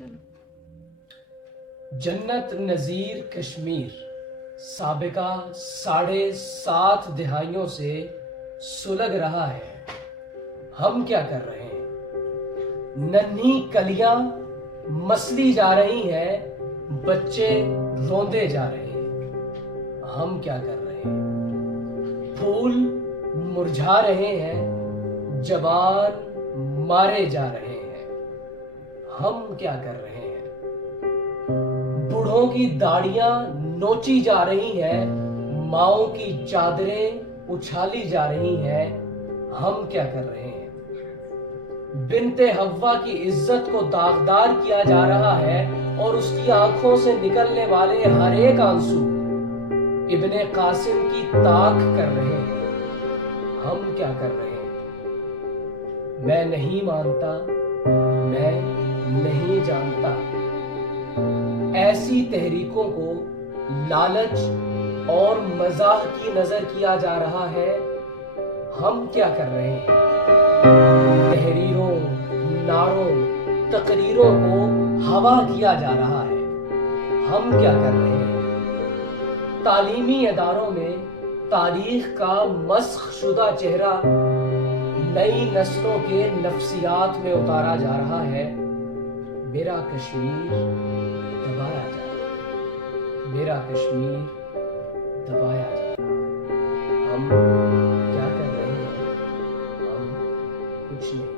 چلو. جنت نظیر کشمیر سابقہ 7.5 دہائیوں سے سلگ رہا ہے. ہم کیا کر رہے ہیں؟ ننھی کلیاں مسلی جا رہی ہیں، بچے روندے جا رہے ہیں. ہم کیا کر رہے ہیں؟ پھول مرجھا رہے ہیں، جوان مارے جا رہے ہیں. ہم کیا کر رہے ہیں؟ بوڑھوں کی داڑیاں نوچی جا رہی ہیں، ماؤں کی چادریں اچھالی جا رہی ہیں. ہم کیا کر رہے ہیں؟ بنت حوا کی عزت کو داغدار کیا جا رہا ہے اور اس کی آنکھوں سے نکلنے والے ہر ایک آنسو ابن قاسم کی طاق کر رہے ہیں. ہم کیا کر رہے ہیں؟ میں نہیں مانتا، میں نہیں جانتا. ایسی تحریکوں کو لالچ اور مزاح کی نظر کیا جا رہا ہے. ہم کیا کر رہے ہیں؟ تحریروں، نعروں، تقریروں کو ہوا کیا جا رہا ہے. ہم کیا کر رہے ہیں؟ تعلیمی اداروں میں تاریخ کا مسخ شدہ چہرہ نئی نسلوں کے نفسیات میں اتارا جا رہا ہے. میرا کشمیر دبایا جا رہا ہے، میرا کشمیر دبایا جا رہا ہے. ہم کیا کر رہے ہیں؟ ہم کچھ نہیں.